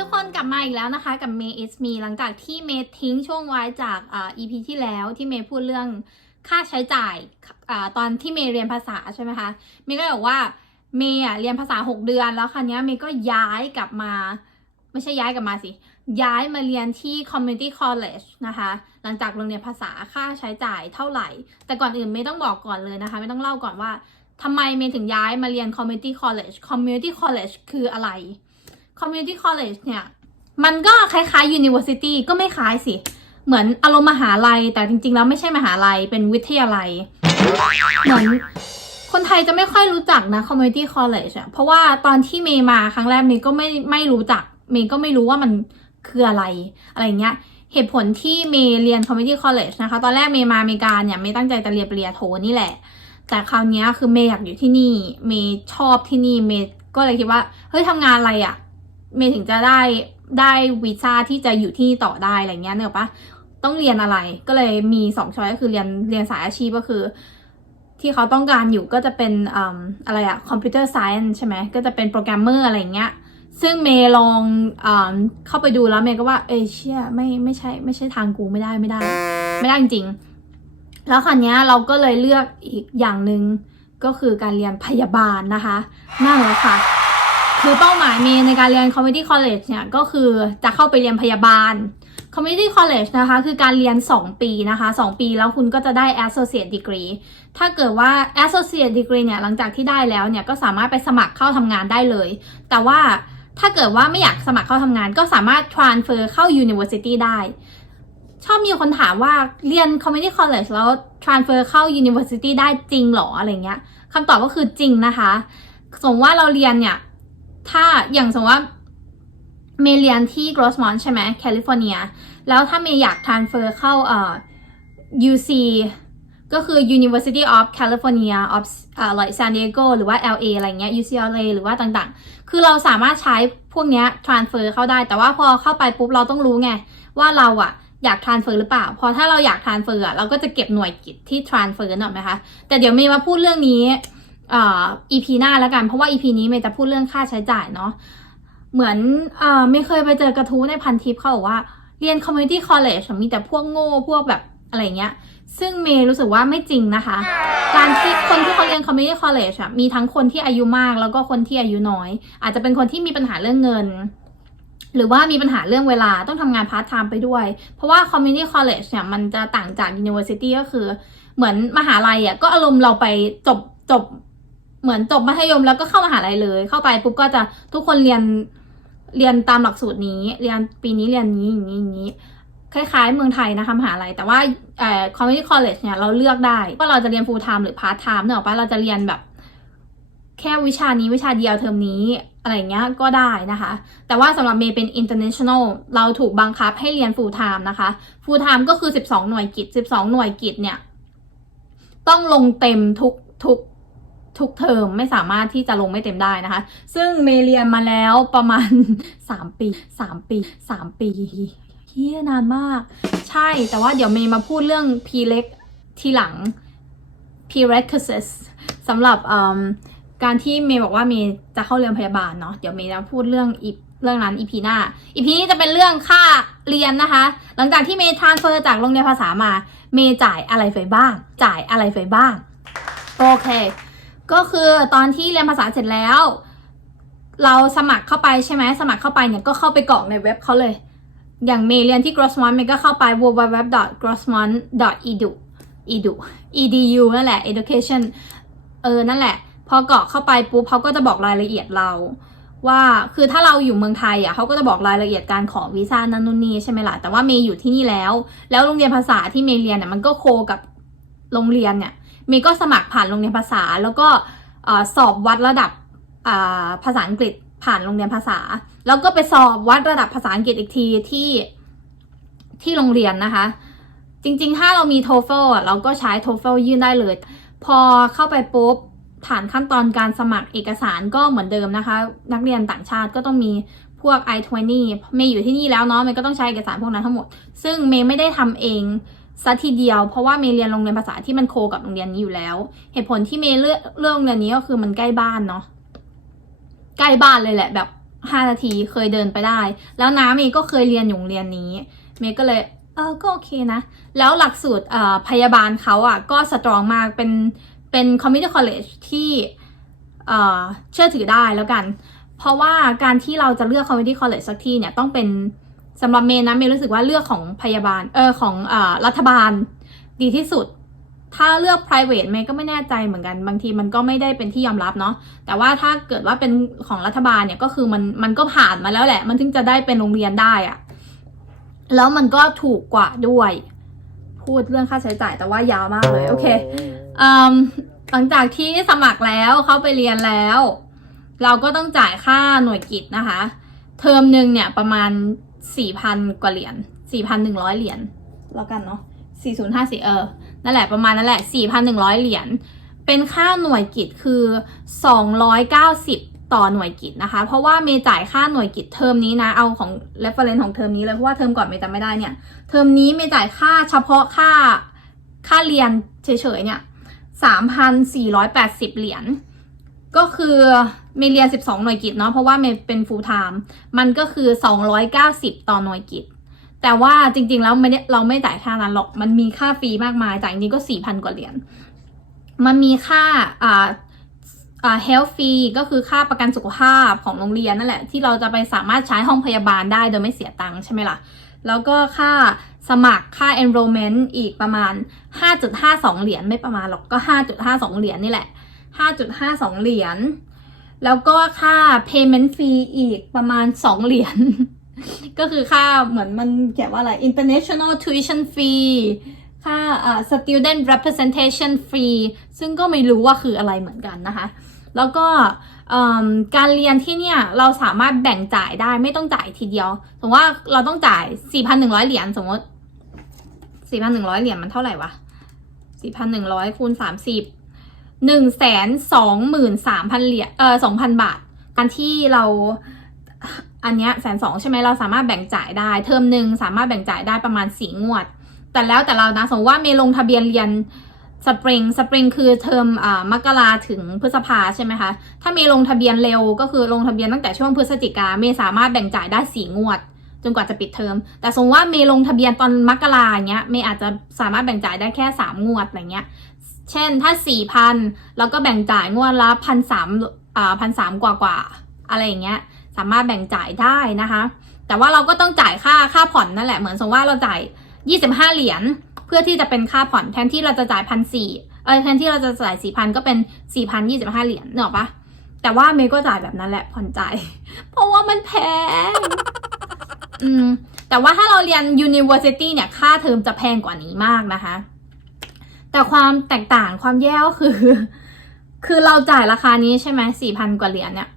ทุกคนกลับมาอีกแล้วนะคะ กับเมย์ is me หลังจากที่เมย์ทิ้งช่วงไว้จากอ่า EP ที่แล้วที่เมย์พูดเรื่องค่าใช้จ่ายอ่าตอนที่เมย์เรียนภาษาใช่ไหมคะเมย์ก็เลยบอกว่าเมย์อะเรียนภาษา 6 เดือนแล้วคราวเนี้เมย์ก็ย้ายกลับมา ไม่ใช่ย้ายกลับมาสิ ย้ายมาเรียนที่ community college นะคะ หลังจากโรงเรียนภาษาค่าใช้จ่ายเท่าไหร่ แต่ก่อนอื่นไม่ต้องบอกก่อนเลยนะคะไม่ต้องเล่าก่อนว่าทำไมเมย์ถึงย้ายมาเรียน community college community college คืออะไร community college เนี่ย มันก็คล้ายๆ university ก็ไม่คล้ายสิ เหมือนอารมณ์มหาลัย แต่จริงๆ แล้วไม่ใช่มหาลัย เป็นวิทยาลัย เหมือนคนไทยจะไม่ค่อยรู้จักนะ community college อะเพราะว่าตอนที่เมย์มาครั้งแรกเมย์ก็ไม่ไม่รู้จัก เมย์ก็ไม่รู้ว่ามันคืออะไร อะไรเงี้ย เหตุผลที่เมย์เรียน community college นะคะ ตอนแรกเมย์มาอเมริกาเนี่ย เมย์ตั้งใจจะเรียนปริญญาโทนี่แหละ แต่คราวเนี้ยคือเมย์อยากอยู่ที่นี่ เมย์ชอบที่นี่ เมย์ก็เลยคิดว่า เฮ้ยทำงานอะไรอะ เมย์ถึงจะได้ได้วีซ่าที่จะอยู่ที่ต่อได้อะไรเงี้ยเนอะปะต้องเรียนอะไรก็เลยมีสองช้อยก็คือเรียนเรียนสายอาชีพก็คือ ที่เขาต้องการอยู่ก็จะเป็นออะไรอะคอมพิวเตอร์ไซน์ใช่ไหมก็จะเป็นโปรแกรมเมอร์อะไรเงี้ยซึ่งเมย์ลองอเข้าไปดูแล้วเมย์ก็ว่าเอเชี่ยไม่ไม่ใช่ไม่ใช่ทางกูไม่ได้ไม่ได้ ไม่ได้จริงๆแล้วคราวเนี้ยเราก็เลยเลือกอีกอย่างหนึ่งก็คือการเรียนพยาบาลนะคะ นั่นแหละค่ะ คือเป้าหมายเมย์ในการเรียน community college เนี่ยก็คือจะเข้าไปเรียนพยาบาล community college นะคะคือการเรียน 2 ปีนะคะ 2 ปีแล้วคุณก็จะได้ associate degree ถ้าเกิดว่า associate degree เนี่ยหลังจากที่ได้แล้วเนี่ยก็สามารถไปสมัครเข้าทำงานได้เลย แต่ว่าถ้าเกิดว่าไม่อยากสมัครเข้าทำงาน ก็สามารถ transfer เข้า university ได้ ชอบมีคนถามว่าเรียน community college แล้ว transfer เข้า university ได้จริงเหรออะไรเงี้ยคำตอบก็คือจริงนะคะ สมมติว่าเราเรียนเนี่ย ถ้าอย่างสมมติว่าเมเรียนที่ Grossmont ใช่ไหมแคลิฟอร์เนีย แล้วถ้าเมย์อยาก transfer เข้าเอ่อ UC ก็คือ University of California of เอ่อ like San Diego หรือว่า LA อะไรเงี้ย UCLA หรือว่าต่างๆ คือเราสามารถใช้พวกเนี้ย transfer เข้าได้ แต่ว่าพอเข้าไปปุ๊บเราต้องรู้ไง ว่าเราอะอยาก transfer หรือเปล่า พอถ้าเราอยาก transfer อะเราก็จะเก็บหน่วยกิจที่ transfer นึกออกไหมคะ แต่เดี๋ยวเมย์มาพูดเรื่องนี้ อ่อ EP หน้าแล้วกัน เพราะว่า EP นี้เมย์จะพูดเรื่องค่าใช้จ่ายเนาะเหมือนเอ่อไม่เคยไปเจอกระทู้ในพันทิปเขาบอกว่าเรียน community college มีแต่พวกโง่พวกแบบอะไรเงี้ย ซึ่งเมย์รู้สึกว่าไม่จริงนะคะ การที่คนที่เขาเรียน community college อะมีทั้งคนที่อายุมากแล้วก็คนที่อายุน้อย อาจจะเป็นคนที่มีปัญหาเรื่องเงิน หรือว่ามีปัญหาเรื่องเวลาต้องทำงานพาร์ทไทม์ไปด้วย เพราะว่า community college เนี่ยมันจะต่างจาก university ก็คือ เหมือนมหาลัยอะก็อารมณ์เราไปจบจบ เหมือนจบมัธยมแล้วก็เข้ามหาลัยเลย เข้าไปปุ๊บก็จะทุกคนเรียนเรียนตามหลักสูตรนี้ เรียนปีนี้เรียนนี้อย่างนี้อย่างนี้คล้ายๆ เมืองไทยนะคะมหาลัยแต่ว่าเอ่อ community college เนี่ยเราเลือกได้ว่าเราจะเรียน full time หรือ part time เนกอะปะเราจะเรียนแบบ แค่วิชานี้วิชาเดียวเทอมนี้อะไรเงี้ยก็ได้นะคะ แต่ว่าสำหรับเมย์เป็น international เราถูกบังคับให้เรียน full time นะคะ full time ก็คือ 12 หน่วยกิจ 12 หน่วยกิจเนี่ย ต้องลงเต็มทุกทุก ทุกเทอมไม่สามารถที่จะลงไม่เต็มได้นะคะ ซึ่งเมย์เรียนมาแล้วประมาณ 3 ปี 3 ปี 3 ปีเฮียนานมาก ใช่แต่ว่าเดี๋ยวเมย์มาพูดเรื่อง P เล็กทีหลัง prerequisites สำหรับการที่เมย์บอกว่าเมย์จะเข้าเรียนพยาบาลเนาะเดี๋ยวเมย์จะพูดเรื่องอีเรื่องนั้นอีพีหน้าอีพีนี้จะเป็นเรื่องค่าเรียนนะคะ หลังจากที่เมย์ทรานเฟอร์จากโรงเรียนภาษามา เมย์จ่ายอะไรไปบ้าง จ่ายอะไรไปบ้าง โอเค ก็คือตอนที่เรียนภาษาเสร็จแล้ว เราสมัครเข้าไปใช่ไหมสมัครเข้าไปเนี่ยก็เข้าไปกรอกในเว็บเขาเลย อย่างเมย์เรียนที่ Grossmont เมย์ก็เข้าไป www.grossmont.edu edu edu นั่นแหละ education เออนั่นแหละ พอกรอกเข้าไปปุ๊บเขาก็จะบอกรายละเอียดเรา ว่าคือถ้าเราอยู่เมืองไทยอะเขาก็จะบอกรายละเอียดการขอวีซ่านั่นนู่นนี่ใช่ไหมล่ะแต่ว่าเมย์อยู่ที่นี่แล้ว แล้วโรงเรียนภาษาที่เมย์เรียนเนี่ยมันก็โคกับโรงเรียนเนี่ย มย์ก็สมัครผ่านโรงเรียนภาษา แล้วก็สอบวัดระดับภาษาอังกฤษผ่านโรงเรียนภาษา แล้วก็ไปสอบวัดระดับภาษาอังกฤษอีกทีที่ที่โรงเรียนนะคะ จริงๆ ถ้าเรามี TOEFL เราก็ใช้ TOEFL ยื่นได้เลย พอเข้าไปปุ๊บผ่านขั้นตอนการสมัครเอกสารก็เหมือนเดิมนะคะ นักเรียนต่างชาติก็ต้องมีพวก I-20 เมย์อยู่ที่นี่แล้วเนาะเมย์ก็ต้องใช้เอกสารพวกนั้นทั้งหมด ซึ่งเมย์ไม่ได้ทำเอง ซะทีเดียวเพราะว่าเมย์เรียนโรงเรียนภาษาที่มันโคกับโรงเรียนนี้อยู่แล้ว เหตุผลที่เมย์เลือกเลือกโรงเรียนนี้ก็คือมันใกล้บ้านเนาะใกล้บ้านเลยแหละ แบบห้านาทีเคยเดินไปได้ แล้วน้าเมย์ก็เคยเรียนอยู่โรงเรียนนี้ เมย์ก็เลยเออก็โอเคนะ แล้วหลักสูตรเอ่อพยาบาลเขาอะก็สตรองมากเป็นเป็นคอมมิ n ตี้คอลเลจที่เอ่อเชื่อถือได้แล้วกัน เพราะว่าการที่เราจะเลือกคอมมิ n ตี้คอลเลจสักที่เนี่ยต้องเป็น สำหรับเมย์นะเมย์รู้สึกว่าเลือกของพยาบาลเออของเอ่อรัฐบาลดีที่สุด ถ้าเลือก private เมย์ก็ไม่แน่ใจเหมือนกัน บางทีมันก็ไม่ได้เป็นที่ยอมรับเนาะแต่ว่าถ้าเกิดว่าเป็นของรัฐบาลเนี่ยก็คือมันมันก็ผ่านมาแล้วแหละ มันถึงจะได้เป็นโรงเรียนได้อะแล้วมันก็ถูกกว่าด้วย พูดเรื่องค่าใช้จ่ายแต่ว่ายาวมากเลยโอเคอืมหลังจากที่สมัครแล้วเข้าไปเรียนแล้ว เราก็ต้องจ่ายค่าหน่วยกิจนะคะ เทอมหนึ่งเนี่ยประมาณ สี่พันกว่าเหรียญสี่พันหนึ่งร้อยเหรียญแล้วกันเนาะสี่ศูนย์ห้าสี่เออ นั่นแหละประมาณนั่นแหละสี่พันหนึ่งร้อยเหรียญ เป็นค่าหน่วยกิจคือ290ต่อหน่วยกิจนะคะ เพราะว่าเมย์จ่ายค่าหน่วยกิจเทอมนี้นะ เอาของ reference ของเทอมนี้เลย เพราะว่าเทอมก่อนเมย์จำไม่ได้เนี่ย เทอมนี้เมย์จ่ายค่าเฉพาะค่าค่าเรียนเฉยๆเนี่ย3,480เหรียญ ก็คือเมเรีย 12 หน่วยกิจเนาะเพราะว่าเมเป็น full time มันก็คือ 290 ต่อหน่วยกิจแต่ว่าจริงๆแล้วไม่ได้เราไม่จ่ายค่านั้นหรอก มันมีค่าฟรีมากมายจ่ายจริงก็ 4,000 กว่าเหรียญมันมีค่าอ่าอ่า health fee ก็คือค่าประกันสุขภาพของโรงเรียนนั่นแหละ ที่เราจะไปสามารถใช้ห้องพยาบาลได้โดยไม่เสียตังค์ใช่ไหมล่ะ แล้วก็ค่าสมัครค่า enrollment อีกประมาณ 5.52 เหรียญไม่ประมาณหรอกก็ 5.52 เหรียญนี่แหละ 5.52 เหรียญ แล้วก็ค่า payment fee อีกประมาณ 2 เหรียญ ก็คือค่าเหมือนมันเขียนว่าอะไร international tuition fee ค่า student representation fee ซึ่งก็ไม่รู้ว่าคืออะไรเหมือนกันนะคะ แล้วก็การเรียนที่เนี่ยเราสามารถแบ่งจ่ายได้ไม่ต้องจ่ายทีเดียว สมมติว่าเราต้องจ่าย 4,100 เหรียญสมมติ 4,100 เหรียญมันเท่าไหร่วะ 4,100คูณ30 123,000เหรียญเออ2,000บาท การที่เราอันเนี้ยแสนสองใช่ไหมเราสามารถแบ่งจ่ายได้ เทอมหนึ่งสามารถแบ่งจ่ายได้ประมาณสี่งวด แต่แล้วแต่เรานะสมมติว่าเมย์ลงทะเบียนเรียนสปริงสปริงคือเทอมอ่ามกราถึงพฤษภาใช่ไหมคะ ถ้าเมย์ลงทะเบียนเร็วก็คือลงทะเบียนตั้งแต่ช่วงพฤศจิกาเมย์สามารถแบ่งจ่ายได้สี่งวดจนกว่าจะปิดเทอม แต่สมมติว่าเมย์ลงทะเบียนตอนมกราเงี้ย เมย์อาจจะสามารถแบ่งจ่ายได้แค่สามงวดอะไรเงี้ย เช่นถ้าสี่พันแล้วก็แบ่งจ่ายงวดละพันสามอ่าพันสามกว่ากว่าอะไรอย่างเงี้ย สามารถแบ่งจ่ายได้นะคะ แต่ว่าเราก็ต้องจ่ายค่าค่าผ่อนนั่นแหละเหมือนสมมติว่าเราจ่าย25เหรียญเพื่อที่จะเป็นค่าผ่อนแทนที่เราจะจ่ายพันสี่เออแทนที่เราจะจ่ายสี่พันก็เป็นสี่พันยี่สิบห้าเหรียญเนกอะปะแต่ว่าเมย์ก็จ่ายแบบนั้นแหละผ่อนจ่ายเพราะว่ามันแพงอืมแต่ว่าถ้าเราเรียน university เนี่ยค่าเทอมจะแพงกว่านี้มากนะคะ แต่ความแตกต่างความแย่ก็คือ คือเราจ่ายราคานี้ใช่ไหมสี่พันกว่าเหรียญเนี่ย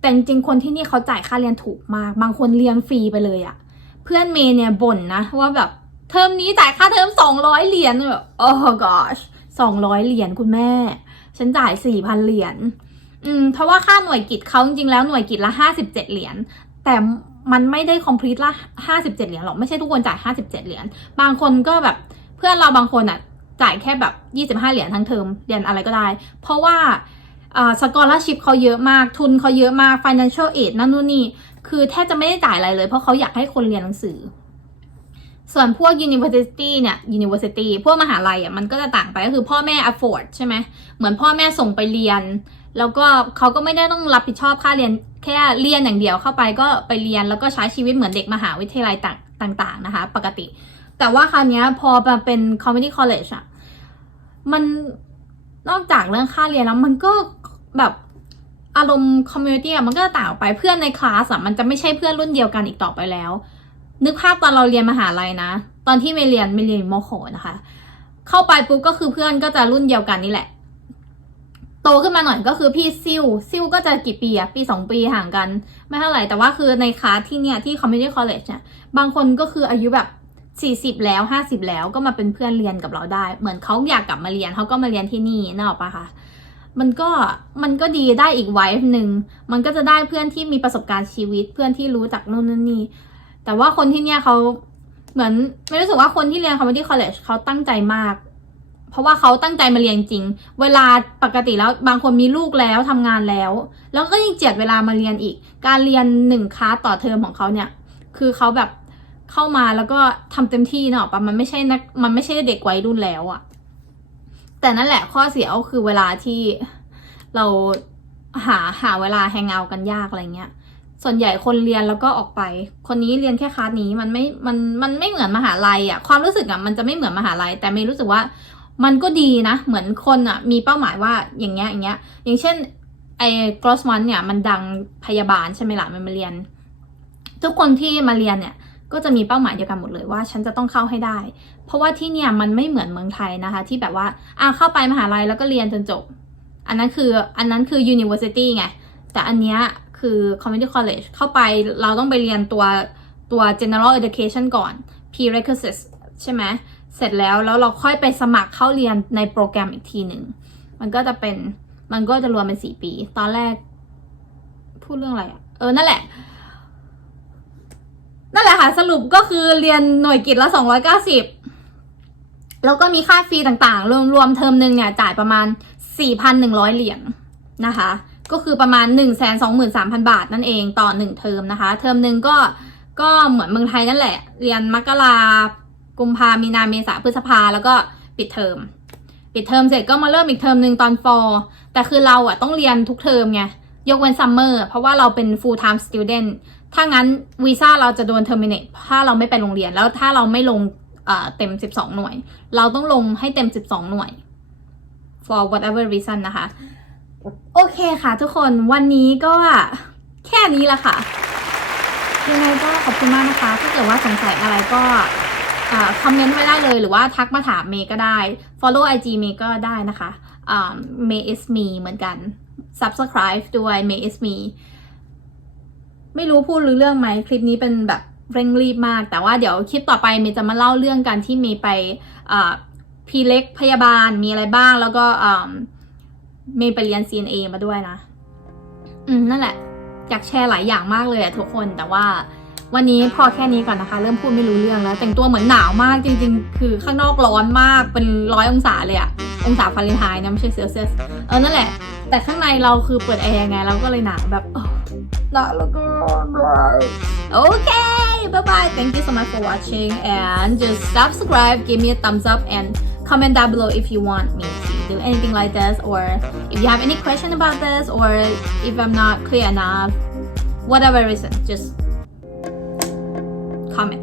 แต่จริงคนที่นี่เขาจ่ายค่าเรียนถูกมาก บางคนเรียนฟรีไปเลยอะเพื่อนเมย์เนี่ยบ่นนะว่าแบบเทอมนี้จ่ายค่าเทอมสองร้อยเหรียญแบบโอ้ gosh สองร้อยเหรียญคุณแม่ ฉันจ่ายสี่พันเหรียญอืมเพราะว่าค่าหน่วยกิจเขาจริงๆแล้วหน่วยกิจละห้าสิบเจ็ดเหรียญแต่มันไม่ได้ complete ละห้าสิบเจ็ดเหรียญหรอก ไม่ใช่ทุกคนจ่ายห้าสิบเจ็ดเหรียญ บางคนก็แบบเพื่อนเราบางคนอะ จ่ายแค่แบบยี่สิบห้าเหรียญทั้งเทอมเรียนอะไรก็ได้ เพราะว่าสกอร์ชิพเขาเยอะมากทุนเขาเยอะมาก financial aid นั่นนู่นนี่ คือแทบจะไม่ได้จ่ายอะไรเลย เพราะเขาอยากให้คนเรียนหนังสือ ส่วนพวก university เนี่ย university พวกมหาลัยอะมันก็จะต่างไปก็คือพ่อแม่ afford ใช่ไหมเหมือนพ่อแม่ส่งไปเรียน แล้วก็เขาก็ไม่ได้ต้องรับผิดชอบค่าเรียนแค่เรียนอย่างเดียวเข้าไปก็ไปเรียนแล้วก็ใช้ชีวิตเหมือนเด็กมหาวิทยาลัยต่างๆ นะคะ ปกติ แต่ว่าคราวเนี้ยพอมาเป็น community college อะ มันนอกจากเรื่องค่าเรียนแล้วมันก็แบบอารมณ์คอมมูนิตี้อะมันก็ต่างออกไปเพื่อนในคลาสอะมันจะไม่ใช่เพื่อนรุ่นเดียวกันอีกต่อไปแล้ว นึกภาพตอนเราเรียนมหาลัยนะ ตอนที่เมเรียนเมเรียนมโขนะคะ เข้าไปปุ๊บก็คือเพื่อนก็จะรุ่นเดียวกันนี่แหละ โตขึ้นมาหน่อยก็คือพี่ซิวซิวก็จะกี่ปีอะปีสองปีห่างกัน ไม่เท่าไหร่แต่ว่าคือในคลาสที่เนี่ยที่ community college เนี่ยบางคนก็คืออายุแบบ สี่สิบแล้วห้าสิบแล้วก็มาเป็นเพื่อนเรียนกับเราได้ เหมือนเขาอยากกลับมาเรียนเขาก็มาเรียนที่นี่นึกออกปะคะมันก็มันก็ดีได้อีกไวฟ์หนึ่งมันก็จะได้เพื่อนที่มีประสบการณ์ชีวิตเพื่อนที่รู้จักนู่นนั่นนี่ แต่ว่าคนที่เนี่ยเขาเหมือนไม่รู้สึกว่าคนที่เรียน community college เขาตั้งใจมาก เพราะว่าเขาตั้งใจมาเรียนจริง เวลาปกติแล้วบางคนมีลูกแล้วทำงานแล้ว แล้วก็ยังเจียดเวลามาเรียนอีก การเรียนหนึ่งคลาสต่อเทอมของเขาเนี่ย คือเขาแบบ เข้ามาแล้วก็ทำเต็มที่เนาะปะมันไม่ใช่นักมันไม่ใช่เด็กวัยรุ่นแล้วอะแต่นั่นแหละข้อเสียก็คือเวลาที่เราหาหาเวลาแฮงเอาท์กันยากอะไรเงี้ย ส่วนใหญ่คนเรียนแล้วก็ออกไป คนนี้เรียนแค่คลาสนี้มันไม่ มัน มันไม่เหมือนมหาลัยอะความรู้สึกอะมันจะไม่เหมือนมหาลัย แต่เมย์รู้สึกว่ามันก็ดีนะ เหมือนคนอะมีเป้าหมายว่าอย่างเงี้ยอย่างเงี้ย อย่างเช่นไอ้ Grossman เนี่ยมันดังพยาบาลใช่ไหมล่ะมันมาเรียน ทุกคนที่มาเรียนเนี่ย ก็จะมีเป้าหมายเดียวกันหมดเลยว่า ฉันจะต้องเข้าให้ได้ เพราะว่าที่เนี่ยมันไม่เหมือนเมืองไทยนะคะ ที่แบบว่าอ่าเข้าไปมหาลัยแล้วก็เรียนจนจบ อันนั้นคืออันนั้นคือ university ไงแต่อันเนี้ยคือ community college เข้าไปเราต้องไปเรียนตัวตัว general education ก่อน prerequisites ใช่ไหมเสร็จแล้วแล้วเราค่อยไปสมัครเข้าเรียนในโปรแกรมอีกทีหนึ่งมันก็จะเป็นมันก็จะรวมเป็นสี่ปี ตอนแรก พูดเรื่องอะไรอะเออนั่นแหละ นั่นแหละค่ะ สรุปก็คือเรียนหน่วยกิจละสองร้อยเก้าสิบแล้วก็มีค่าฟรีต่างๆ รวมรวมเทอมหนึ่งเนี่ยจ่ายประมาณสี่พันหนึ่งร้อยเหรียญนะคะ ก็คือประมาณหนึ่งแสนสองหมื่นสามพันบาทนั่นเองต่อหนึ่งเทอมนะคะ เทอมหนึ่งก็ก็เหมือนเมืองไทยนั่นแหละ เรียนมกรากุมภามีนาเมษาพฤษภาแล้วก็ปิดเทอม ปิดเทอมเสร็จก็มาเริ่มอีกเทอมหนึ่งตอนฟอร์แต่คือเราอะต้องเรียนทุกเทอมไง ยกเว้นซัมเมอร์เพราะว่าเราเป็น full time student ถ้างั้นวีซ่าเราจะโดน terminate ถ้าเราไม่ไปโรงเรียน แล้วถ้าเราไม่ลงเต็ม 12 หน่วย เราต้องลงให้เต็ม 12 หน่วย for whatever reason นะคะ โอเคค่ะทุกคนวันนี้ก็แค่นี้ละค่ะยังไงก็ขอบคุณมากนะคะ ถ้าเกิดว่าสงสัยอะไรก็คอมเมนต์ไว้ได้เลยหรือว่าทักมาถามเมย์ก็ได้ follow IG เมย์ก็ได้นะคะอ่า May is me เหมือนกัน subscribe ด้วย May is me ไม่รู้พูดหรือเรื่องไหมคลิปนี้เป็นแบบเร่งรีบมาก แต่ว่าเดี๋ยวคลิปต่อไปเมย์จะมาเล่าเรื่องการที่เมย์ไปอ่าพีเล็กพยาบาลมีอะไรบ้าง แล้วก็อ่าเมย์ไปเรียน CNA มาด้วยนะ อืมนั่นแหละ อยากแชร์หลายอย่างมากเลยอะทุกคนแต่ว่าวันนี้พอแค่นี้ก่อนนะคะ เริ่มพูดไม่รู้เรื่องแล้ว แต่งตัวเหมือนหนาวมากจริง ๆ คือข้างนอกร้อนมากเป็นร้อยองศาเลยอะองศาฟาเรนไฮต์นะไม่ใช่เซลเซียสเออนั่นแหละ แต่ข้างในเราคือเปิดแอร์ไงเราก็เลยหนาวแบบ not look. Okay, bye bye. Thank you so much for watching and just subscribe, give me a thumbs up, and comment down below if you want me to do anything like this or if you have any question about this or if I'm not clear enough, whatever reason, just comment.